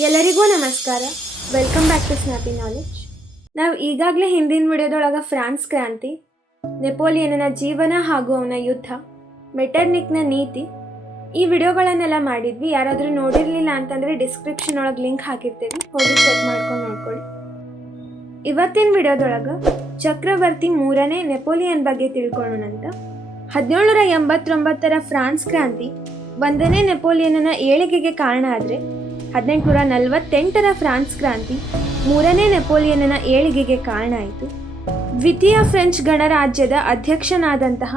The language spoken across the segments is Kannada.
ಎಲ್ಲರಿಗೂ ನಮಸ್ಕಾರ. Welcome back to snappy knowledge ನಾವು ಈಗಾಗಲೇ ಹಿಂದಿನ ವಿಡಿಯೋದೊಳಗೆ ಫ್ರಾನ್ಸ್ ಕ್ರಾಂತಿ, ನೆಪೋಲಿಯನ್ನ ಜೀವನ ಹಾಗೂ ಅವನ ಯುದ್ಧ, ಮೆಟರ್ನಿಕ್ನ ನೀತಿ, ಈ ವಿಡಿಯೋಗಳನ್ನೆಲ್ಲ ಮಾಡಿದ್ವಿ. ಯಾರಾದರೂ ನೋಡಿರಲಿಲ್ಲ ಅಂತಂದರೆ ಡಿಸ್ಕ್ರಿಪ್ಷನ್ ಒಳಗೆ ಲಿಂಕ್ ಹಾಕಿರ್ತೀವಿ. ಹೋಗಿ ಚೆಕ್ ಮಾಡ್ಕೊಂಡು ನೋಡ್ಕೊಳ್ಳಿ. ಇವತ್ತಿನ ವಿಡಿಯೋದೊಳಗೆ ಚಕ್ರವರ್ತಿ ಮೂರನೇ ನೆಪೋಲಿಯನ್ ಬಗ್ಗೆ ತಿಳ್ಕೊಳ್ಳೋಣ ಅಂತ. ಹದಿನೇಳರ ಎಂಬತ್ತೊಂಬತ್ತರ ಫ್ರಾನ್ಸ್ ಕ್ರಾಂತಿ ಒಂದನೇ ನೆಪೋಲಿಯನ್ನ ಏಳಿಗೆಗೆ ಕಾರಣ ಆದರೆ ಹದಿನೆಂಟುನೂರ ನಲವತ್ತೆಂಟರ ಫ್ರಾನ್ಸ್ ಕ್ರಾಂತಿ ಮೂರನೇ ನೆಪೋಲಿಯನ್ನ ಏಳಿಗೆಗೆ ಕಾರಣ ಆಯಿತು. ದ್ವಿತೀಯ ಫ್ರೆಂಚ್ ಗಣರಾಜ್ಯದ ಅಧ್ಯಕ್ಷನಾದಂತಹ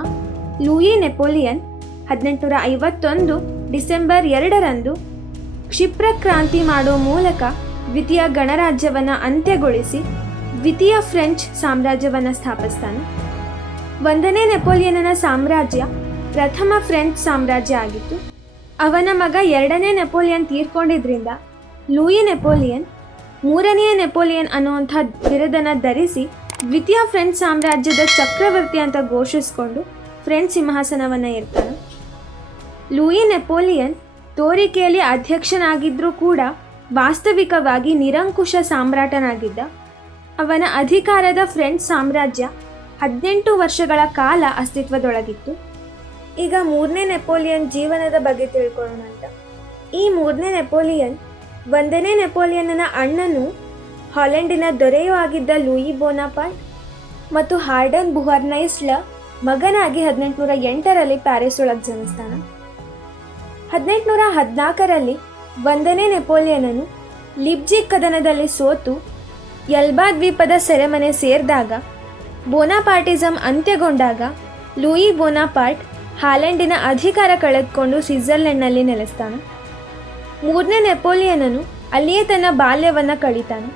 ಲೂಯಿ ನೆಪೋಲಿಯನ್ ಹದಿನೆಂಟುನೂರ ಐವತ್ತೊಂದು ಡಿಸೆಂಬರ್ ಎರಡರಂದು ಕ್ಷಿಪ್ರ ಕ್ರಾಂತಿ ಮಾಡುವ ಮೂಲಕ ದ್ವಿತೀಯ ಗಣರಾಜ್ಯವನ್ನು ಅಂತ್ಯಗೊಳಿಸಿ ದ್ವಿತೀಯ ಫ್ರೆಂಚ್ ಸಾಮ್ರಾಜ್ಯವನ್ನು ಸ್ಥಾಪಿಸ್ತಾನೆ. ಒಂದನೇ ನೆಪೋಲಿಯನನ ಸಾಮ್ರಾಜ್ಯ ಪ್ರಥಮ ಫ್ರೆಂಚ್ ಸಾಮ್ರಾಜ್ಯ ಆಗಿತ್ತು. ಅವನ ಮಗ ಎರಡನೇ ನೆಪೋಲಿಯನ್ ತೀರ್ಕೊಂಡಿದ್ರಿಂದ ಲೂಯಿ ನೆಪೋಲಿಯನ್, ಮೂರನೆಯ ನೆಪೋಲಿಯನ್ ಅನ್ನುವಂಥ ಬಿರುದನ್ನು ಧರಿಸಿ ದ್ವಿತೀಯ ಫ್ರೆಂಚ್ ಸಾಮ್ರಾಜ್ಯದ ಚಕ್ರವರ್ತಿ ಅಂತ ಘೋಷಿಸಿಕೊಂಡು ಫ್ರೆಂಚ್ ಸಿಂಹಾಸನವನ್ನು ಇರ್ತಾನೆ ಲೂಯಿ ನೆಪೋಲಿಯನ್ ತೋರಿಕೆಯಲ್ಲಿ ಅಧ್ಯಕ್ಷನಾಗಿದ್ದರೂ ಕೂಡ ವಾಸ್ತವಿಕವಾಗಿ ನಿರಂಕುಶ ಸಾಮ್ರಾಟನಾಗಿದ್ದ. ಅವನ ಅಧಿಕಾರದ ಫ್ರೆಂಚ್ ಸಾಮ್ರಾಜ್ಯ ಹದಿನೆಂಟು ವರ್ಷಗಳ ಕಾಲ ಅಸ್ತಿತ್ವದೊಳಗಿತ್ತು. ಈಗ ಮೂರನೇ ನೆಪೋಲಿಯನ್ ಜೀವನದ ಬಗ್ಗೆ ತಿಳ್ಕೊಳ್ಳೋಣ ಅಂತ. ಈ ಮೂರನೇ ನೆಪೋಲಿಯನ್ ಒಂದನೇ ನೆಪೋಲಿಯನ್ನ ಅಣ್ಣನು ಹಾಲೆಂಡಿನ ದೊರೆಯೂ ಆಗಿದ್ದ ಲೂಯಿ ಬೋನಾಪಾರ್ಟ್ ಮತ್ತು ಹಾರ್ಡನ್ ಬುಹರ್ನೈಸ್ಲ ಮಗನಾಗಿ ಹದಿನೆಂಟುನೂರ ಎಂಟರಲ್ಲಿ ಪ್ಯಾರಿಸ್ ಒಳಗೆ ಜನಿಸ್ತಾನೆ. ಹದಿನೆಂಟುನೂರ ಹದಿನಾಲ್ಕರಲ್ಲಿ ಒಂದನೇ ನೆಪೋಲಿಯನನು ಲಿಬ್ಜಿ ಕದನದಲ್ಲಿ ಸೋತು ಎಲ್ಬಾ ದ್ವೀಪದ ಸೆರೆಮನೆ ಸೇರಿದಾಗ ಬೋನಾಪಾರ್ಟಿಸಮ್ ಅಂತ್ಯಗೊಂಡಾಗ ಲೂಯಿ ಬೋನಾಪಾರ್ಟ್ ಹಾಲೆಂಡಿನ ಅಧಿಕಾರ ಕಳೆದುಕೊಂಡು ಸ್ವಿಟ್ಜರ್ಲೆಂಡ್ನಲ್ಲಿ ನೆಲೆಸ್ತಾನೆ. ಮೂರನೇ ನೆಪೋಲಿಯನನು ಅಲ್ಲಿಯೇ ತನ್ನ ಬಾಲ್ಯವನ್ನು ಕಳೀತಾನೆ.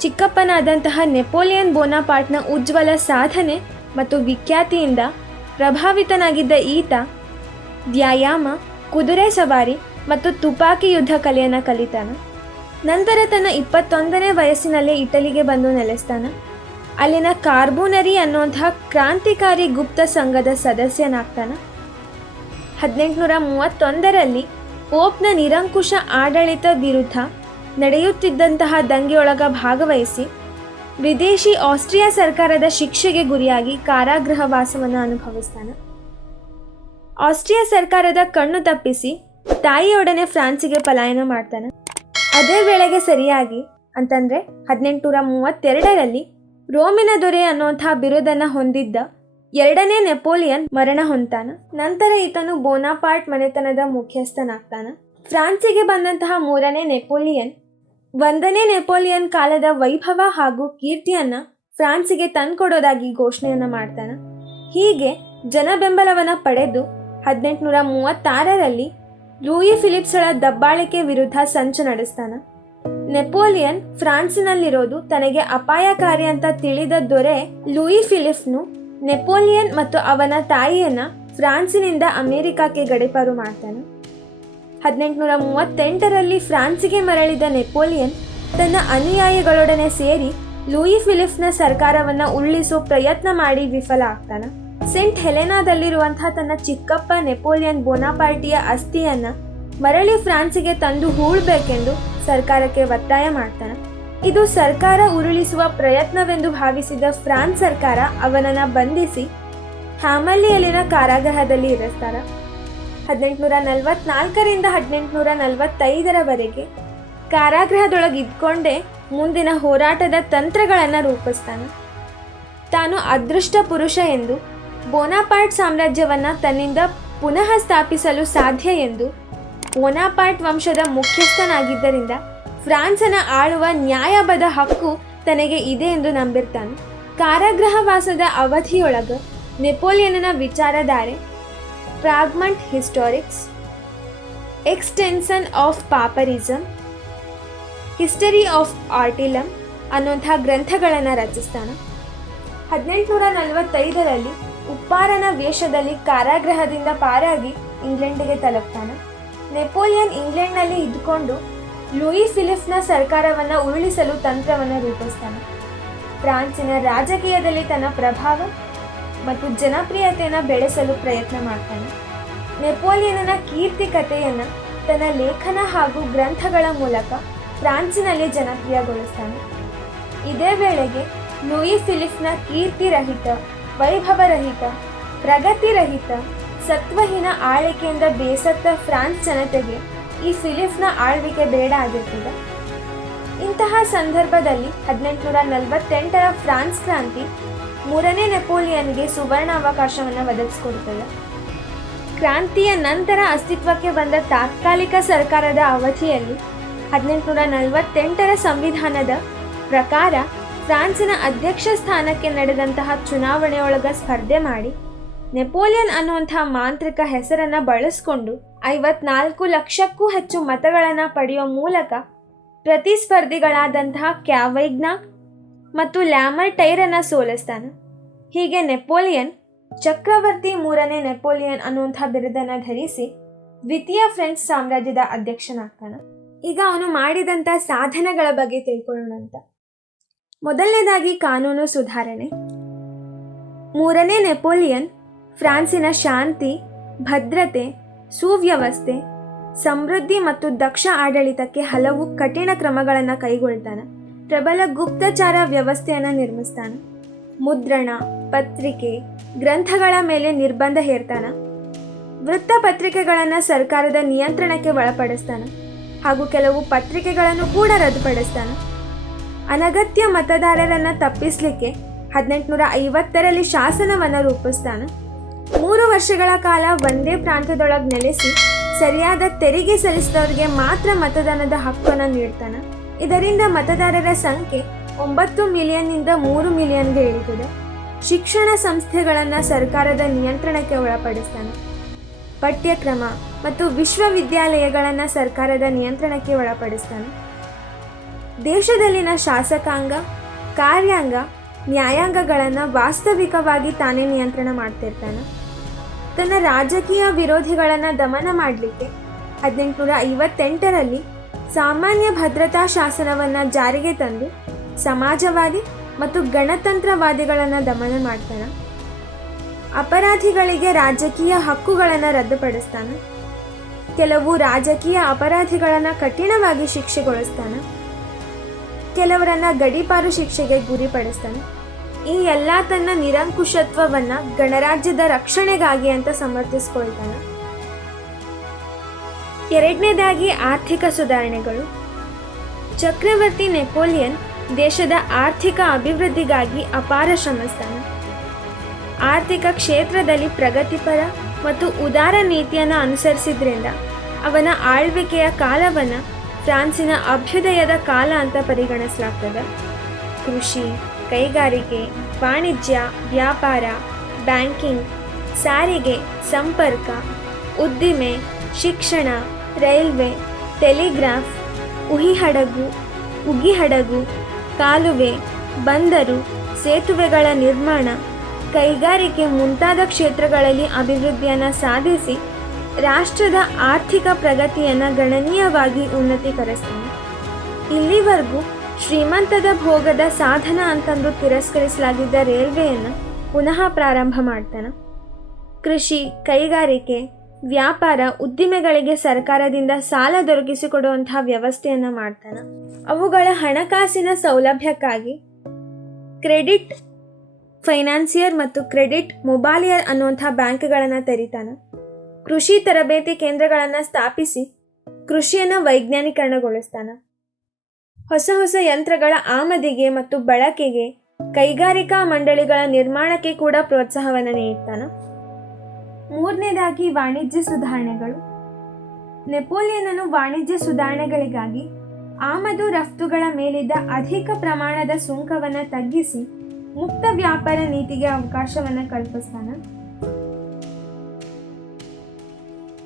ಚಿಕ್ಕಪ್ಪನಾದಂತಹ ನೆಪೋಲಿಯನ್ ಬೋನಾಪಾಟ್ನ ಉಜ್ವಲ ಸಾಧನೆ ಮತ್ತು ವಿಖ್ಯಾತಿಯಿಂದ ಪ್ರಭಾವಿತನಾಗಿದ್ದ ಈತ ವ್ಯಾಯಾಮ, ಕುದುರೆ ಸವಾರಿ ಮತ್ತು ತುಪಾಕಿ ಯುದ್ಧ ಕಲೆಯನ್ನು ಕಲಿತಾನೆ. ನಂತರ ತನ್ನ ಇಪ್ಪತ್ತೊಂದನೇ ವಯಸ್ಸಿನಲ್ಲೇ ಇಟಲಿಗೆ ಬಂದು ನೆಲೆಸ್ತಾನೆ. ಅಲ್ಲಿನ ಕಾರ್ಬೋನರಿ ಅನ್ನುವಂತಹ ಕ್ರಾಂತಿಕಾರಿ ಗುಪ್ತ ಸಂಘದ ಸದಸ್ಯನಾಗ್ತಾನೆ. ಹದಿನೆಂಟುನೂರ ಮೂವತ್ತೊಂದರಲ್ಲಿ ಪೋಪ್ನ ನಿರಂಕುಶ ಆಡಳಿತ ವಿರುದ್ಧ ನಡೆಯುತ್ತಿದ್ದಂತಹ ದಂಗೆಯೊಳಗ ಭಾಗವಹಿಸಿ ವಿದೇಶಿ ಆಸ್ಟ್ರಿಯಾ ಸರ್ಕಾರದ ಶಿಕ್ಷೆಗೆ ಗುರಿಯಾಗಿ ಕಾರಾಗೃಹ ವಾಸವನ್ನು ಅನುಭವಿಸ್ತಾನೆ. ಆಸ್ಟ್ರಿಯಾ ಸರ್ಕಾರದ ಕಣ್ಣು ತಪ್ಪಿಸಿ ತಾಯಿಯೊಡನೆ ಫ್ರಾನ್ಸಿಗೆ ಪಲಾಯನ ಮಾಡ್ತಾನೆ. ಅದೇ ವೇಳೆಗೆ ಸರಿಯಾಗಿ ಅಂತಂದ್ರೆ ಹದಿನೆಂಟುನೂರ ಮೂವತ್ತೆರಡರಲ್ಲಿ ರೋಮಿನ ದೊರೆ ಅನ್ನುವಂಥ ಬಿರುದನ್ನು ಹೊಂದಿದ್ದ ಎರಡನೇ ನೆಪೋಲಿಯನ್ ಮರಣ ಹೊಂತಾನ ನಂತರ ಈತನು ಬೋನಾಪಾರ್ಟ್ ಮನೆತನದ ಮುಖ್ಯಸ್ಥನಾಗ್ತಾನ. ಫ್ರಾನ್ಸಿಗೆ ಬಂದಂತಹ ಮೂರನೇ ನೆಪೋಲಿಯನ್, ಒಂದನೇ ನೆಪೋಲಿಯನ್ ಕಾಲದ ವೈಭವ ಹಾಗೂ ಕೀರ್ತಿಯನ್ನ ಫ್ರಾನ್ಸಿಗೆ ತಂದ್ಕೊಡೋದಾಗಿ ಘೋಷಣೆಯನ್ನ ಮಾಡ್ತಾನ. ಹೀಗೆ ಜನ ಬೆಂಬಲವನ್ನ ಪಡೆದು ಹದಿನೆಂಟುನೂರ ಮೂವತ್ತಾರರಲ್ಲಿ ಲೂಯಿ ಫಿಲಿಪ್ಸ್ಗಳ ದಬ್ಬಾಳಿಕೆ ವಿರುದ್ಧ ಸಂಚು ನಡೆಸ್ತಾನ. ನೆಪೋಲಿಯನ್ ಫ್ರಾನ್ಸಿನಲ್ಲಿರೋದು ತನಗೆ ಅಪಾಯಕಾರಿ ಅಂತ ತಿಳಿದ ದೊರೆ ಲೂಯಿ ಫಿಲಿಪ್ನು ನೆಪೋಲಿಯನ್ ಮತ್ತು ಅವನ ತಾಯಿಯನ್ನ ಫ್ರಾನ್ಸಿನಿಂದ ಅಮೆರಿಕಕ್ಕೆ ಗಡಿಪಾರು ಮಾಡ್ತಾನೆ. ಹದಿನೆಂಟುನೂರ ಮೂವತ್ತೆಂಟರಲ್ಲಿ ಫ್ರಾನ್ಸಿಗೆ ಮರಳಿದ ನೆಪೋಲಿಯನ್ ತನ್ನ ಅನುಯಾಯಿಗಳೊಡನೆ ಸೇರಿ ಲೂಯಿ ಫಿಲಿಪ್ಸ್ನ ಸರ್ಕಾರವನ್ನ ಉರುಳಿಸೋ ಪ್ರಯತ್ನ ಮಾಡಿ ವಿಫಲ ಆಗ್ತಾನೆ. ಸೆಂಟ್ ಹೆಲೆನಾದಲ್ಲಿರುವಂತಹ ತನ್ನ ಚಿಕ್ಕಪ್ಪ ನೆಪೋಲಿಯನ್ ಬೋನಾಪಾರ್ಟಿಯ ಅಸ್ಥಿಯನ್ನು ಮರಳಿ ಫ್ರಾನ್ಸಿಗೆ ತಂದು ಹೂಳ್ಬೇಕೆಂದು ಸರ್ಕಾರಕ್ಕೆ ಒತ್ತಾಯ ಮಾಡ್ತಾನೆ. ಇದು ಸರ್ಕಾರ ಉರುಳಿಸುವ ಪ್ರಯತ್ನವೆಂದು ಭಾವಿಸಿದ ಫ್ರಾನ್ಸ್ ಸರ್ಕಾರ ಅವನನ್ನು ಬಂಧಿಸಿ ಹ್ಯಾಮಲ್ಲಿಯಲ್ಲಿನ ಕಾರಾಗೃಹದಲ್ಲಿ ಇರಿಸ್ತಾರ. ಹದಿನೆಂಟುನೂರ ನಲವತ್ನಾಲ್ಕರಿಂದ ಹದಿನೆಂಟುನೂರ ನಲವತ್ತೈದರವರೆಗೆ ಕಾರಾಗೃಹದೊಳಗೆ ಇದ್ಕೊಂಡೇ ಮುಂದಿನ ಹೋರಾಟದ ತಂತ್ರಗಳನ್ನು ರೂಪಿಸ್ತಾನೆ. ತಾನು ಅದೃಷ್ಟ ಪುರುಷ ಎಂದು ಬೋನಾಪಾರ್ಟ್ ಸಾಮ್ರಾಜ್ಯವನ್ನು ತನ್ನಿಂದ ಪುನಃ ಸ್ಥಾಪಿಸಲು ಸಾಧ್ಯ ಎಂದು ಬೋನಾಪಾರ್ಟ್ ವಂಶದ ಮುಖ್ಯಸ್ಥನಾಗಿದ್ದರಿಂದ ಫ್ರಾನ್ಸನ ಆಳುವ ನ್ಯಾಯಬದ ಹಕ್ಕು ತನಗೆ ಇದೆ ಎಂದು ನಂಬಿರ್ತಾನೆ. ಕಾರಾಗೃಹವಾಸದ ಅವಧಿಯೊಳಗ ನೆಪೋಲಿಯನ್ನ ವಿಚಾರಧಾರೆ fragments historiques extinction of pauperism history of artillery ಅನ್ನುವಂಥ ಗ್ರಂಥಗಳನ್ನು ರಚಿಸ್ತಾನೆ. ಹದಿನೆಂಟುನೂರ ನಲವತ್ತೈದರಲ್ಲಿ ಉಪ್ಪಾರನ ವೇಷದಲ್ಲಿ ಕಾರಾಗೃಹದಿಂದ ಪಾರಾಗಿ ಇಂಗ್ಲೆಂಡಿಗೆ ತಲುಪ್ತಾನೆ. ನೆಪೋಲಿಯನ್ ಇಂಗ್ಲೆಂಡ್ನಲ್ಲಿ ಇದ್ದುಕೊಂಡು ಲೂಯಿ ಫಿಲಿಪ್ಸ್ನ ಸರ್ಕಾರವನ್ನು ಉರುಳಿಸಲು ತಂತ್ರವನ್ನು ರೂಪಿಸ್ತಾನೆ. ಫ್ರಾನ್ಸಿನ ರಾಜಕೀಯದಲ್ಲಿ ತನ್ನ ಪ್ರಭಾವ ಮತ್ತು ಜನಪ್ರಿಯತೆಯನ್ನು ಬೆಳೆಸಲು ಪ್ರಯತ್ನ ಮಾಡ್ತಾನೆ. ನೆಪೋಲಿಯನ್ನ ಕೀರ್ತಿ ಕಥೆಯನ್ನು ತನ್ನ ಲೇಖನ ಹಾಗೂ ಗ್ರಂಥಗಳ ಮೂಲಕ ಫ್ರಾನ್ಸಿನಲ್ಲಿ ಜನಪ್ರಿಯಗೊಳಿಸ್ತಾನೆ. ಇದೇ ವೇಳೆಗೆ ಲೂಯಿ ಫಿಲಿಪ್ಸ್ನ ಕೀರ್ತಿರಹಿತ, ವೈಭವರಹಿತ, ಪ್ರಗತಿರಹಿತ, ಸತ್ವಹೀನ ಆಳಿಕೆಯಿಂದ ಬೇಸತ್ತ ಫ್ರಾನ್ಸ್ ಜನತೆಗೆ ಈ ಸಿಲಿಫ್ನ ಆಳ್ವಿಕೆ ಬೇಡ ಆಗಿರ್ತದೆ. ಇಂತಹ ಸಂದರ್ಭದಲ್ಲಿ ಹದಿನೆಂಟುನೂರ ನಲವತ್ತೆಂಟರ ಫ್ರಾನ್ಸ್ ಕ್ರಾಂತಿ ಮೂರನೇ ನೆಪೋಲಿಯನ್ಗೆ ಸುವರ್ಣ ಅವಕಾಶವನ್ನು ಒದಗಿಸ್ಕೊಡ್ತದೆ ಕ್ರಾಂತಿಯ ನಂತರ ಅಸ್ತಿತ್ವಕ್ಕೆ ಬಂದ ತಾತ್ಕಾಲಿಕ ಸರ್ಕಾರದ ಅವಧಿಯಲ್ಲಿ ಹದಿನೆಂಟುನೂರ ನಲವತ್ತೆಂಟರ ಸಂವಿಧಾನದ ಪ್ರಕಾರ ಫ್ರಾನ್ಸಿನ ಅಧ್ಯಕ್ಷ ಸ್ಥಾನಕ್ಕೆ ನಡೆದಂತಹ ಚುನಾವಣೆಯೊಳಗ ಸ್ಪರ್ಧೆ ಮಾಡಿ ನೆಪೋಲಿಯನ್ ಅನ್ನುವಂತಹ ಮಾಂತ್ರಿಕ ಹೆಸರನ್ನು ಬಳಸ್ಕೊಂಡು ಐವತ್ನಾಲ್ಕು ಲಕ್ಷಕ್ಕೂ ಹೆಚ್ಚು ಮತಗಳನ್ನು ಪಡೆಯುವ ಮೂಲಕ ಪ್ರತಿಸ್ಪರ್ಧಿಗಳಾದಂತಹ ಕ್ಯಾವೈಗ್ನಾಕ್ ಮತ್ತು ಲ್ಯಾಮರ್ ಟೈರನ್ನು ಸೋಲಿಸ್ತಾನೆ. ಹೀಗೆ ನೆಪೋಲಿಯನ್ ಚಕ್ರವರ್ತಿ ಮೂರನೇ ನೆಪೋಲಿಯನ್ ಅನ್ನುವಂಥ ಬಿರುದನ್ನು ಧರಿಸಿ ದ್ವಿತೀಯ ಫ್ರೆಂಚ್ ಸಾಮ್ರಾಜ್ಯದ ಅಧ್ಯಕ್ಷನಾಗ್ತಾನೆ. ಈಗ ಅವನು ಮಾಡಿದಂಥ ಸಾಧನೆಗಳ ಬಗ್ಗೆ ತಿಳ್ಕೊಳ್ಳೋಣ ಅಂತ. ಮೊದಲನೇದಾಗಿ ಕಾನೂನು ಸುಧಾರಣೆ. ಮೂರನೇ ನೆಪೋಲಿಯನ್ ಫ್ರಾನ್ಸಿನ ಶಾಂತಿ, ಭದ್ರತೆ ಸುವ್ಯವಸ್ಥೆ, ಸಮೃದ್ಧಿ ಮತ್ತು ದಕ್ಷ ಆಡಳಿತಕ್ಕೆ ಹಲವು ಕಠಿಣ ಕ್ರಮಗಳನ್ನು ಕೈಗೊಳ್ತಾನೆ. ಪ್ರಬಲ ಗುಪ್ತಚಾರ ವ್ಯವಸ್ಥೆಯನ್ನು ನಿರ್ಮಿಸ್ತಾನೆ. ಮುದ್ರಣ, ಪತ್ರಿಕೆ, ಗ್ರಂಥಗಳ ಮೇಲೆ ನಿರ್ಬಂಧ ಹೇರ್ತಾನೆ. ವೃತ್ತಪತ್ರಿಕೆಗಳನ್ನು ಸರ್ಕಾರದ ನಿಯಂತ್ರಣಕ್ಕೆ ಒಳಪಡಿಸ್ತಾನೆ. ಹಾಗೂ ಕೆಲವು ಪತ್ರಿಕೆಗಳನ್ನು ಕೂಡ ರದ್ದುಪಡಿಸ್ತಾನೆ. ಅನಗತ್ಯ ಮತದಾರರನ್ನು ತಪ್ಪಿಸಲಿಕ್ಕೆ ಹದಿನೆಂಟುನೂರ ಐವತ್ತರಲ್ಲಿ ಶಾಸನವನ್ನು ರೂಪಿಸ್ತಾನೆ. ಮೂರು ವರ್ಷಗಳ ಕಾಲ ಒಂದೇ ಪ್ರಾಂತ್ಯದೊಳಗೆ ನೆಲೆಸಿ ಸರಿಯಾದ ತೆರಿಗೆ ಸಲ್ಲಿಸಿದವರಿಗೆ ಮಾತ್ರ ಮತದಾನದ ಹಕ್ಕನ್ನು ನೀಡ್ತಾನೆ. ಇದರಿಂದ ಮತದಾರರ ಸಂಖ್ಯೆ ಒಂಬತ್ತು ಮಿಲಿಯನ್ನಿಂದ ಮೂರು ಮಿಲಿಯನ್ಗೆ ಇಳಿದಿದೆ ಶಿಕ್ಷಣ ಸಂಸ್ಥೆಗಳನ್ನು ಸರ್ಕಾರದ ನಿಯಂತ್ರಣಕ್ಕೆ ಒಳಪಡಿಸ್ತಾನೆ. ಪಠ್ಯಕ್ರಮ ಮತ್ತು ವಿಶ್ವವಿದ್ಯಾಲಯಗಳನ್ನು ಸರ್ಕಾರದ ನಿಯಂತ್ರಣಕ್ಕೆ ಒಳಪಡಿಸ್ತಾನೆ. ದೇಶದಲ್ಲಿನ ಶಾಸಕಾಂಗ, ಕಾರ್ಯಾಂಗ, ನ್ಯಾಯಾಂಗಗಳನ್ನು ವಾಸ್ತವಿಕವಾಗಿ ತಾನೇ ನಿಯಂತ್ರಣ ಮಾಡ್ತಿರ್ತಾನೆ. ತನ್ನ ರಾಜಕೀಯ ವಿರೋಧಿಗಳನ್ನು ದಮನ ಮಾಡಲಿಕ್ಕೆ ಹದಿನೆಂಟುನೂರ ಐವತ್ತೆಂಟರಲ್ಲಿ ಸಾಮಾನ್ಯ ಭದ್ರತಾ ಶಾಸನವನ್ನು ಜಾರಿಗೆ ತಂದು ಸಮಾಜವಾದಿ ಮತ್ತು ಗಣತಂತ್ರವಾದಿಗಳನ್ನು ದಮನ ಮಾಡ್ತಾನೆ. ಅಪರಾಧಿಗಳಿಗೆ ರಾಜಕೀಯ ಹಕ್ಕುಗಳನ್ನು ರದ್ದುಪಡಿಸ್ತಾನೆ. ಕೆಲವು ರಾಜಕೀಯ ಅಪರಾಧಿಗಳನ್ನು ಕಠಿಣವಾಗಿ ಶಿಕ್ಷೆಗೊಳಿಸ್ತಾನೆ. ಕೆಲವರನ್ನ ಗಡೀಪಾರು ಶಿಕ್ಷೆಗೆ ಗುರಿಪಡಿಸ್ತಾನೆ. ಈ ಎಲ್ಲ ತನ್ನ ನಿರಂಕುಶತ್ವವನ್ನ ಗಣರಾಜ್ಯದ ರಕ್ಷಣೆಗಾಗಿ ಅಂತ ಸಮರ್ಥಿಸ್ಕೊಳ್ತಾನೆ. ಎರಡನೇದಾಗಿ ಆರ್ಥಿಕ ಸುಧಾರಣೆಗಳು. ಚಕ್ರವರ್ತಿ ನೆಪೋಲಿಯನ್ ದೇಶದ ಆರ್ಥಿಕ ಅಭಿವೃದ್ಧಿಗಾಗಿ ಅಪಾರ ಶ್ರಮಿಸ್ತಾನೆ. ಆರ್ಥಿಕ ಕ್ಷೇತ್ರದಲ್ಲಿ ಪ್ರಗತಿಪರ ಮತ್ತು ಉದಾರ ನೀತಿಯನ್ನು ಅನುಸರಿಸಿದ್ರಿಂದ ಅವನ ಆಳ್ವಿಕೆಯ ಕಾಲವನ್ನು ಫ್ರಾನ್ಸಿನ ಅಭ್ಯುದಯದ ಕಾಲ ಅಂತ ಪರಿಗಣಿಸಲಾಗ್ತದೆ. ಕೃಷಿ ಕೈಗಾರಿಕೆ, ವಾಣಿಜ್ಯ, ವ್ಯಾಪಾರ, ಬ್ಯಾಂಕಿಂಗ್, ಸಾರಿಗೆ, ಸಂಪರ್ಕ, ಉದ್ದಿಮೆ, ಶಿಕ್ಷಣ, ರೈಲ್ವೆ, ಟೆಲಿಗ್ರಾಫ್ ಉಹಿಹಡಗು ಉಗಿಹಡಗು ಕಾಲುವೆ, ಬಂದರು, ಸೇತುವೆಗಳ ನಿರ್ಮಾಣ, ಕೈಗಾರಿಕೆ ಮುಂತಾದ ಕ್ಷೇತ್ರಗಳಲ್ಲಿ ಅಭಿವೃದ್ಧಿಯನ್ನು ಸಾಧಿಸಿ ರಾಷ್ಟ್ರದ ಆರ್ಥಿಕ ಪ್ರಗತಿಯನ್ನು ಗಣನೀಯವಾಗಿ ಉನ್ನತೀಕರಿಸ್ತಾನೆ. ಇಲ್ಲಿವರೆಗೂ ಶ್ರೀಮಂತದ ಭೋಗದ ಸಾಧನ ಅಂತಂದು ತಿರಸ್ಕರಿಸಲಾಗಿದ್ದ ರೈಲ್ವೆಯನ್ನು ಪುನಃ ಪ್ರಾರಂಭ ಮಾಡ್ತಾನೆ. ಕೃಷಿ, ಕೈಗಾರಿಕೆ, ವ್ಯಾಪಾರ, ಉದ್ದಿಮೆಗಳಿಗೆ ಸರ್ಕಾರದಿಂದ ಸಾಲ ದೊರಕಿಸಿಕೊಡುವಂತಹ ವ್ಯವಸ್ಥೆಯನ್ನು ಮಾಡ್ತಾನೆ. ಅವುಗಳ ಹಣಕಾಸಿನ ಸೌಲಭ್ಯಕ್ಕಾಗಿ ಕ್ರೆಡಿಟ್ ಫೈನಾನ್ಸಿಯರ್ ಮತ್ತು ಕ್ರೆಡಿಟ್ ಮೊಬಾಲಿಯರ್ ಅನ್ನುವಂಥ ಬ್ಯಾಂಕ್ಗಳನ್ನು ತೆರೀತಾನೆ. ಕೃಷಿ ತರಬೇತಿ ಕೇಂದ್ರಗಳನ್ನು ಸ್ಥಾಪಿಸಿ ಕೃಷಿಯನ್ನು ವೈಜ್ಞಾನಿಕರಣಗೊಳಿಸ್ತಾನೆ. ಹೊಸ ಹೊಸ ಯಂತ್ರಗಳ ಆಮದಿಗೆ ಮತ್ತು ಬಳಕೆಗೆ ಕೈಗಾರಿಕಾ ಮಂಡಳಿಗಳ ನಿರ್ಮಾಣಕ್ಕೆ ಕೂಡ ಪ್ರೋತ್ಸಾಹವನ್ನು ನೀಡ್ತಾನೆ. ಮೂರನೇದಾಗಿ ವಾಣಿಜ್ಯ ಸುಧಾರಣೆಗಳು. ನೆಪೋಲಿಯನನು ವಾಣಿಜ್ಯ ಸುಧಾರಣೆಗಳಿಗಾಗಿ ಆಮದು ರಫ್ತುಗಳ ಮೇಲಿದ್ದ ಅಧಿಕ ಪ್ರಮಾಣದ ಸುಂಕವನ್ನು ತಗ್ಗಿಸಿ ಮುಕ್ತ ವ್ಯಾಪಾರ ನೀತಿಗೆ ಅವಕಾಶವನ್ನು ಕಲ್ಪಿಸ್ತಾನೆ.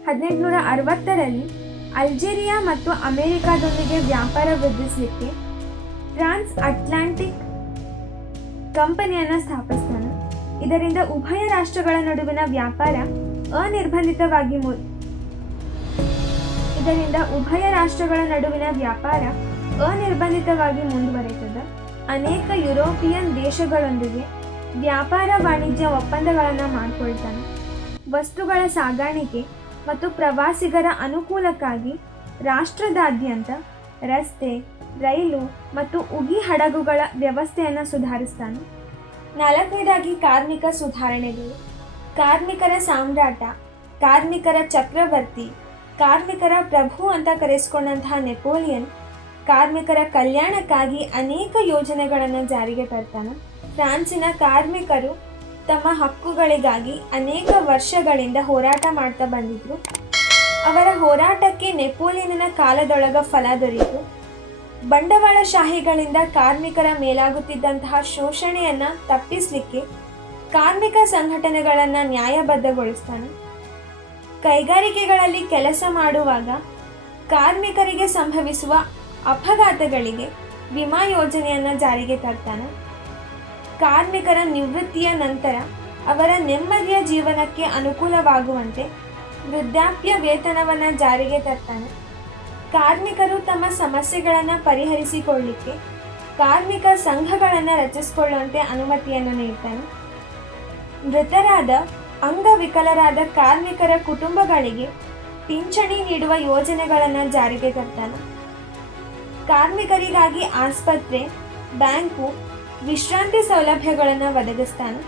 ಹದಿನೆಂಟುನೂರ ಅರವತ್ತರಲ್ಲಿ ಅಲ್ಜೇರಿಯಾ ಮತ್ತು ಅಮೆರಿಕಾದೊಂದಿಗೆ ವ್ಯಾಪಾರ ವೃದ್ಧಿಸಲಿಕ್ಕೆ ಟ್ರಾನ್ಸ್ ಅಟ್ಲಾಂಟಿಕ್ ಕಂಪನಿಯನ್ನು ಸ್ಥಾಪಿಸ್ತಾನೆ. ಇದರಿಂದ ಉಭಯ ರಾಷ್ಟ್ರಗಳ ನಡುವಿನ ವ್ಯಾಪಾರ ಅನಿರ್ಬಂಧಿತವಾಗಿ ಇದರಿಂದ ಉಭಯ ರಾಷ್ಟ್ರಗಳ ನಡುವಿನ ವ್ಯಾಪಾರ ಅನಿರ್ಬಂಧಿತವಾಗಿ ಮುಂದುವರೆಯುತ್ತದೆ ಅನೇಕ ಯುರೋಪಿಯನ್ ದೇಶಗಳೊಂದಿಗೆ ವ್ಯಾಪಾರ ವಾಣಿಜ್ಯ ಒಪ್ಪಂದಗಳನ್ನು ಮಾಡಿಕೊಳ್ತಾನೆ. ವಸ್ತುಗಳ ಸಾಗಾಣಿಕೆ ಮತ್ತು ಪ್ರವಾಸಿಗರ ಅನುಕೂಲಕ್ಕಾಗಿ ರಾಷ್ಟ್ರದಾದ್ಯಂತ ರಸ್ತೆ, ರೈಲು ಮತ್ತು ಉಗಿ ಹಡಗುಗಳ ವ್ಯವಸ್ಥೆಯನ್ನು ಸುಧಾರಿಸ್ತಾನೆ. ನಾಲ್ಕನೇದಾಗಿ ಕಾರ್ಮಿಕ ಸುಧಾರಣೆಗಳು. ಕಾರ್ಮಿಕರ ಸಾಮ್ರಾಟ, ಕಾರ್ಮಿಕರ ಚಕ್ರವರ್ತಿ, ಕಾರ್ಮಿಕರ ಪ್ರಭು ಅಂತ ಕರೆಸಿಕೊಂಡಂತಹ ನೆಪೋಲಿಯನ್ ಕಾರ್ಮಿಕರ ಕಲ್ಯಾಣಕ್ಕಾಗಿ ಅನೇಕ ಯೋಜನೆಗಳನ್ನು ಜಾರಿಗೆ ತರ್ತಾನೆ. ಫ್ರಾನ್ಸಿನ ಕಾರ್ಮಿಕರು ತಮ್ಮ ಹಕ್ಕುಗಳಿಗಾಗಿ ಅನೇಕ ವರ್ಷಗಳಿಂದ ಹೋರಾಟ ಮಾಡ್ತಾ ಬಂದಿದ್ರು. ಅವರ ಹೋರಾಟಕ್ಕೆ ನೆಪೋಲಿಯನ್ನ ಕಾಲದೊಳಗ ಫಲ ದೊರೆಯಿತು ಬಂಡವಾಳಶಾಹಿಗಳಿಂದ ಕಾರ್ಮಿಕರ ಮೇಲಾಗುತ್ತಿದ್ದಂತಹ ಶೋಷಣೆಯನ್ನ ತಪ್ಪಿಸಲಿಕ್ಕೆ ಕಾರ್ಮಿಕ ಸಂಘಟನೆಗಳನ್ನ ನ್ಯಾಯಬದ್ಧಗೊಳಿಸ್ತಾನೆ. ಕೈಗಾರಿಕೆಗಳಲ್ಲಿ ಕೆಲಸ ಮಾಡುವಾಗ ಕಾರ್ಮಿಕರಿಗೆ ಸಂಭವಿಸುವ ಅಪಘಾತಗಳಿಗೆ ವಿಮಾ ಯೋಜನೆಯನ್ನು ಜಾರಿಗೆ ತರ್ತಾನೆ. ಕಾರ್ಮಿಕರ ನಿವೃತ್ತಿಯ ನಂತರ ಅವರ ನೆಮ್ಮದಿಯ ಜೀವನಕ್ಕೆ ಅನುಕೂಲವಾಗುವಂತೆ ವೃದ್ಧಾಪ್ಯ ವೇತನವನ್ನು ಜಾರಿಗೆ ತರ್ತಾನೆ. ಕಾರ್ಮಿಕರು ತಮ್ಮ ಸಮಸ್ಯೆಗಳನ್ನು ಪರಿಹರಿಸಿಕೊಳ್ಳಿಕ್ಕೆ ಕಾರ್ಮಿಕ ಸಂಘಗಳನ್ನು ರಚಿಸಿಕೊಳ್ಳುವಂತೆ ಅನುಮತಿಯನ್ನು ನೀಡ್ತಾನೆ. ಮೃತರಾದ ಅಂಗವಿಕಲರಾದ ಕಾರ್ಮಿಕರ ಕುಟುಂಬಗಳಿಗೆ ಪಿಂಚಣಿ ನೀಡುವ ಯೋಜನೆಗಳನ್ನು ಜಾರಿಗೆ ತರ್ತಾನೆ. ಕಾರ್ಮಿಕರಿಗಾಗಿ ಆಸ್ಪತ್ರೆ, ಬ್ಯಾಂಕು ವಿಶ್ರಾಂತಿ ಸೌಲಭ್ಯಗಳನ್ನು ಒದಗಿಸ್ತಾನೆ.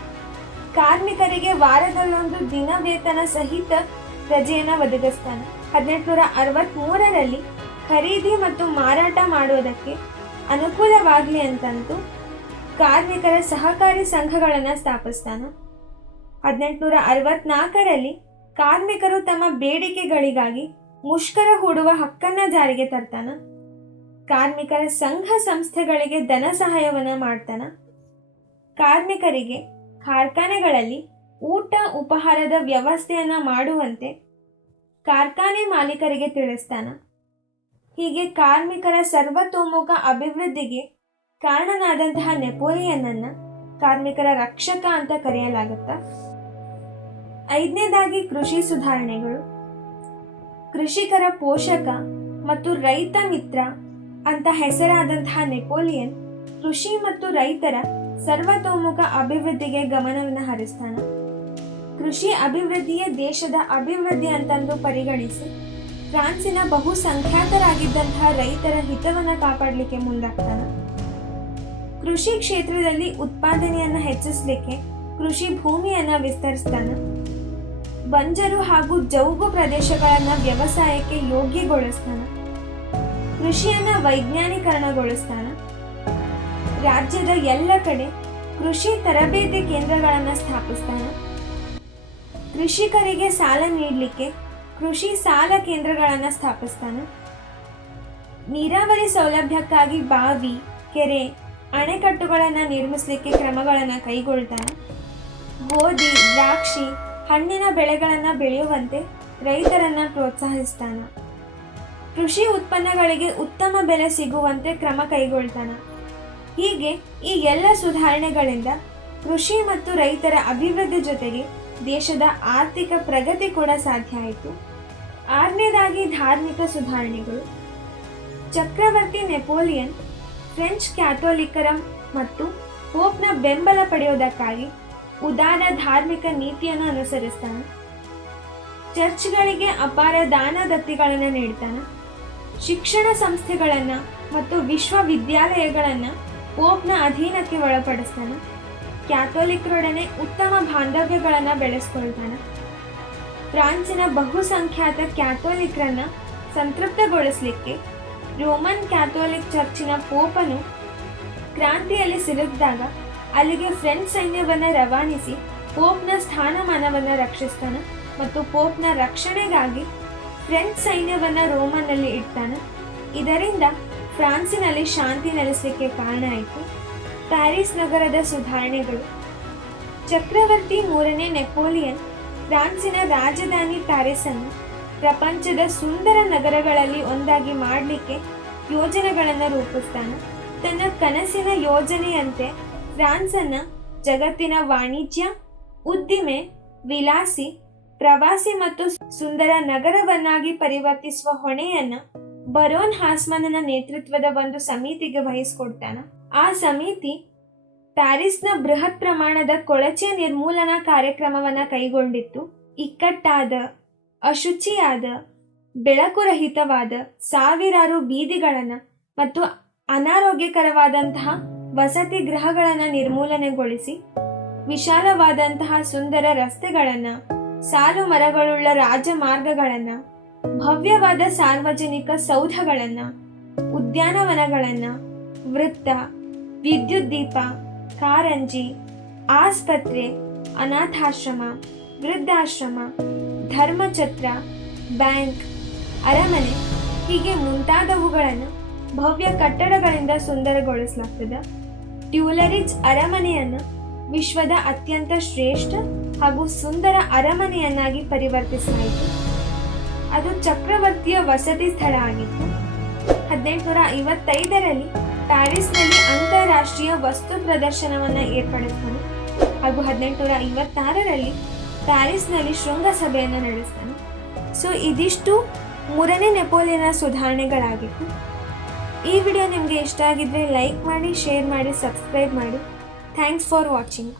ಕಾರ್ಮಿಕರಿಗೆ ವಾರದಲ್ಲೊಂದು ದಿನ ವೇತನ ಸಹಿತ ರಜೆಯನ್ನು ಒದಗಿಸ್ತಾನೆ. ಹದಿನೆಂಟುನೂರ ಅರವತ್ತ್ಮೂರರಲ್ಲಿ ಖರೀದಿ ಮತ್ತು ಮಾರಾಟ ಮಾಡುವುದಕ್ಕೆ ಅನುಕೂಲವಾಗಲಿ ಅಂತಂತೂ ಕಾರ್ಮಿಕರ ಸಹಕಾರಿ ಸಂಘಗಳನ್ನು ಸ್ಥಾಪಿಸ್ತಾನೆ. ಹದಿನೆಂಟುನೂರ ಅರವತ್ನಾಲ್ಕರಲ್ಲಿ ಕಾರ್ಮಿಕರು ತಮ್ಮ ಬೇಡಿಕೆಗಳಿಗಾಗಿ ಮುಷ್ಕರ ಹೂಡುವ ಹಕ್ಕನ್ನು ಜಾರಿಗೆ ತರ್ತಾನ. ಕಾರ್ಮಿಕರ ಸಂಘ ಸಂಸ್ಥೆಗಳಿಗೆ ಧನ ಸಹಾಯವನ್ನ ಮಾಡ್ತಾನ. ಕಾರ್ಮಿಕರಿಗೆ ಕಾರ್ಖಾನೆಗಳಲ್ಲಿ ಊಟ ಉಪಹಾರದ ವ್ಯವಸ್ಥೆಯನ್ನು ಮಾಡುವಂತೆ ಕಾರ್ಖಾನೆ ಮಾಲೀಕರಿಗೆ ತಿಳಿಸ್ತಾನ. ಹೀಗೆ ಕಾರ್ಮಿಕರ ಸರ್ವತೋಮುಖ ಅಭಿವೃದ್ಧಿಗೆ ಕಾರಣನಾದಂತಹ ನೆಪೋಲಿಯನನ್ನು ಕಾರ್ಮಿಕರ ರಕ್ಷಕ ಅಂತ ಕರೆಯಲಾಗುತ್ತಾ? ಐದನೇದಾಗಿ ಕೃಷಿ ಸುಧಾರಣೆಗಳು. ಕೃಷಿಕರ ಪೋಷಕ ಮತ್ತು ರೈತ ಮಿತ್ರ ಅಂತ ಹೆಸರಾದಂತಹ ನೆಪೋಲಿಯನ್ ಕೃಷಿ ಮತ್ತು ರೈತರ ಸರ್ವತೋಮುಖ ಅಭಿವೃದ್ಧಿಗೆ ಗಮನವನ್ನು ಹರಿಸ್ತಾನೆ. ಕೃಷಿ ಅಭಿವೃದ್ಧಿಯೇ ದೇಶದ ಅಭಿವೃದ್ಧಿ ಅಂತಂದು ಪರಿಗಣಿಸಿ ಫ್ರಾನ್ಸಿನ ಬಹುಸಂಖ್ಯಾತರಾಗಿದ್ದಂತಹ ರೈತರ ಹಿತವನ್ನು ಕಾಪಾಡಲಿಕ್ಕೆ ಮುಂದಾಗ್ತಾನೆ. ಕೃಷಿ ಕ್ಷೇತ್ರದಲ್ಲಿ ಉತ್ಪಾದನೆಯನ್ನು ಹೆಚ್ಚಿಸಲಿಕ್ಕೆ ಕೃಷಿ ಭೂಮಿಯನ್ನ ವಿಸ್ತರಿಸ್ತಾನ. ಬಂಜರು ಹಾಗೂ ಜೌಗು ಪ್ರದೇಶಗಳನ್ನ ವ್ಯವಸಾಯಕ್ಕೆ ಯೋಗ್ಯಗೊಳಿಸ್ತಾನ. ಕೃಷಿಯನ್ನ ವೈಜ್ಞಾನೀಕರಣಗೊಳಿಸ್ತಾನ. ರಾಜ್ಯದ ಎಲ್ಲ ಕಡೆ ಕೃಷಿ ತರಬೇತಿ ಕೇಂದ್ರಗಳನ್ನು ಸ್ಥಾಪಿಸ್ತಾನ. ಕೃಷಿಕರಿಗೆ ಸಾಲ ನೀಡಲಿಕ್ಕೆ ಕೃಷಿ ಸಾಲ ಕೇಂದ್ರಗಳನ್ನು ಸ್ಥಾಪಿಸ್ತಾನ. ನೀರಾವರಿ ಸೌಲಭ್ಯಕ್ಕಾಗಿ ಬಾವಿ, ಕೆರೆ, ಅಣೆಕಟ್ಟುಗಳನ್ನು ನಿರ್ಮಿಸಲಿಕ್ಕೆ ಕ್ರಮಗಳನ್ನು ಕೈಗೊಳ್ತಾನೆ. ಗೋಧಿ, ದ್ರಾಕ್ಷಿ, ಹಣ್ಣಿನ ಬೆಳೆಗಳನ್ನು ಬೆಳೆಯುವಂತೆ ರೈತರನ್ನ ಪ್ರೋತ್ಸಾಹಿಸ್ತಾನ. ಕೃಷಿ ಉತ್ಪನ್ನಗಳಿಗೆ ಉತ್ತಮ ಬೆಲೆ ಸಿಗುವಂತೆ ಕ್ರಮ ಕೈಗೊಳ್ತಾನೆ. ಹೀಗೆ ಈ ಎಲ್ಲ ಸುಧಾರಣೆಗಳಿಂದ ಕೃಷಿ ಮತ್ತು ರೈತರ ಅಭಿವೃದ್ಧಿ ಜೊತೆಗೆ ದೇಶದ ಆರ್ಥಿಕ ಪ್ರಗತಿ ಕೂಡ ಸಾಧ್ಯ ಆಯಿತು. ಆರನೇದಾಗಿ ಧಾರ್ಮಿಕ ಸುಧಾರಣೆಗಳು. ಚಕ್ರವರ್ತಿ ನೆಪೋಲಿಯನ್, ಫ್ರೆಂಚ್ ಕ್ಯಾಥೋಲಿಕರ ಮತ್ತು ಪೋಪ್ನ ಬೆಂಬಲ ಪಡೆಯುವುದಕ್ಕಾಗಿ ಉದಾರ ಧಾರ್ಮಿಕ ನೀತಿಯನ್ನು ಅನುಸರಿಸ್ತಾನೆ. ಚರ್ಚ್ಗಳಿಗೆ ಅಪಾರ ದಾನ ದತ್ತಿಗಳನ್ನು ನೀಡ್ತಾನೆ. ಶಿಕ್ಷಣ ಸಂಸ್ಥೆಗಳನ್ನು ಮತ್ತು ವಿಶ್ವವಿದ್ಯಾಲಯಗಳನ್ನು ಪೋಪ್ನ ಅಧೀನಕ್ಕೆ ಒಳಪಡಿಸ್ತಾನೆ. ಕ್ಯಾಥೋಲಿಕ್ರೊಡನೆ ಉತ್ತಮ ಬಾಂಧವ್ಯಗಳನ್ನು ಬೆಳೆಸ್ಕೊಳ್ತಾನೆ. ಫ್ರಾನ್ಸಿನ ಬಹುಸಂಖ್ಯಾತ ಕ್ಯಾಥೋಲಿಕ್ರನ್ನ ಸಂತೃಪ್ತಗೊಳಿಸಲಿಕ್ಕೆ ರೋಮನ್ ಕ್ಯಾಥೋಲಿಕ್ ಚರ್ಚಿನ ಪೋಪನು ಕ್ರಾಂತಿಯಲ್ಲಿ ಸಿಲುಕಿದಾಗ ಅಲ್ಲಿಗೆ ಫ್ರೆಂಚ್ ಸೈನ್ಯವನ್ನು ರವಾನಿಸಿ ಪೋಪ್ನ ಸ್ಥಾನಮಾನವನ್ನು ರಕ್ಷಿಸ್ತಾನೆ ಮತ್ತು ಪೋಪ್ನ ರಕ್ಷಣೆಗಾಗಿ ಫ್ರೆಂಚ್ ಸೈನ್ಯವನ್ನು ರೋಮನ್ನಲ್ಲಿ ಇಡ್ತಾನೆ. ಇದರಿಂದ ಫ್ರಾನ್ಸಿನಲ್ಲಿ ಶಾಂತಿ ನೆಲೆಸಲಿಕ್ಕೆ ಕಾರಣ ಆಯಿತು. ಪ್ಯಾರಿಸ್ ನಗರದ ಸುಧಾರಣೆಗಳು. ಚಕ್ರವರ್ತಿ ಮೂರನೇ ನೆಪೋಲಿಯನ್ ಫ್ರಾನ್ಸಿನ ರಾಜಧಾನಿ ಪ್ಯಾರಿಸನ್ನು ಪ್ರಪಂಚದ ಸುಂದರ ನಗರಗಳಲ್ಲಿ ಒಂದಾಗಿ ಮಾಡಲಿಕ್ಕೆ ಯೋಜನೆಗಳನ್ನು ರೂಪಿಸ್ತಾನೆ. ತನ್ನ ಕನಸಿನ ಯೋಜನೆಯಂತೆ ಫ್ರಾನ್ಸನ್ನು ಜಗತ್ತಿನ ವಾಣಿಜ್ಯ, ಉದ್ದಿಮೆ, ವಿಲಾಸಿ ಪ್ರವಾಸಿ ಮತ್ತು ಸುಂದರ ನಗರವನ್ನಾಗಿ ಪರಿವರ್ತಿಸುವ ಹೊಣೆಯನ್ನ ಬರೋನ್ ಹಾಸ್ಮನನ ನೇತೃತ್ವದ ಒಂದು ಸಮಿತಿಗೆ ವಹಿಸಿಕೊಡ್ತಾನ. ಆ ಸಮಿತಿ ಪ್ಯಾರಿಸ್ನ ಬೃಹತ್ ಪ್ರಮಾಣದ ಕೊಳಚೆ ನಿರ್ಮೂಲನಾ ಕಾರ್ಯಕ್ರಮವನ್ನ ಕೈಗೊಂಡಿತ್ತು. ಇಕ್ಕಟ್ಟಾದ, ಅಶುಚಿಯಾದ, ಬೆಳಕುರಹಿತವಾದ ಸಾವಿರಾರು ಬೀದಿಗಳನ್ನು ಮತ್ತು ಅನಾರೋಗ್ಯಕರವಾದಂತಹ ವಸತಿ ಗೃಹಗಳನ್ನು ನಿರ್ಮೂಲನೆಗೊಳಿಸಿ, ವಿಶಾಲವಾದಂತಹ ಸುಂದರ ರಸ್ತೆಗಳನ್ನು ಸಾಲು ಮರಗಳುಳ್ಳ ರಾಜಮಾರ್ಗಗಳನ್ನು, ಭವ್ಯವಾದ ಸಾರ್ವಜನಿಕ ಸೌಧಗಳನ್ನು, ಉದ್ಯಾನವನಗಳನ್ನು, ವೃತ್ತ, ವಿದ್ಯುತ್ ದೀಪ, ಕಾರಂಜಿ, ಆಸ್ಪತ್ರೆ, ಅನಾಥಾಶ್ರಮ, ವೃದ್ಧಾಶ್ರಮ, ಧರ್ಮಛತ್ರ, ಬ್ಯಾಂಕ್, ಅರಮನೆ ಹೀಗೆ ಮುಂತಾದವುಗಳನ್ನು ಭವ್ಯ ಕಟ್ಟಡಗಳಿಂದ ಸುಂದರಗೊಳಿಸಲಾಗ್ತದೆ. ಟ್ಯೂಲರಿಜ್ ಅರಮನೆಯನ್ನು ವಿಶ್ವದ ಅತ್ಯಂತ ಶ್ರೇಷ್ಠ ಹಾಗೂ ಸುಂದರ ಅರಮನೆಯನ್ನಾಗಿ ಪರಿವರ್ತಿಸಲಾಯಿತು. ಅದು ಚಕ್ರವರ್ತಿಯ ವಸತಿ ಸ್ಥಳ ಆಗಿತ್ತು. ಹದಿನೆಂಟುನೂರ ಐವತ್ತೈದರಲ್ಲಿ ಪ್ಯಾರಿಸ್ನಲ್ಲಿ ಅಂತಾರಾಷ್ಟ್ರೀಯ ವಸ್ತು ಪ್ರದರ್ಶನವನ್ನು ಏರ್ಪಡಿಸ್ತಾನೆ ಹಾಗೂ ಹದಿನೆಂಟುನೂರ ಐವತ್ತಾರರಲ್ಲಿ ಪ್ಯಾರಿಸ್ನಲ್ಲಿ ಶೃಂಗಸಭೆಯನ್ನು ನಡೆಸ್ತಾನೆ. ಸೊ, ಇದಿಷ್ಟು ಮೂರನೇ ನೆಪೋಲಿಯನ ಸುಧಾರಣೆಗಳಾಗಿತ್ತು. ಈ ವಿಡಿಯೋ ನಿಮಗೆ ಇಷ್ಟ ಆಗಿದ್ರೆ ಲೈಕ್ ಮಾಡಿ, ಶೇರ್ ಮಾಡಿ, ಸಬ್ಸ್ಕ್ರೈಬ್ ಮಾಡಿ. Thanks for watching.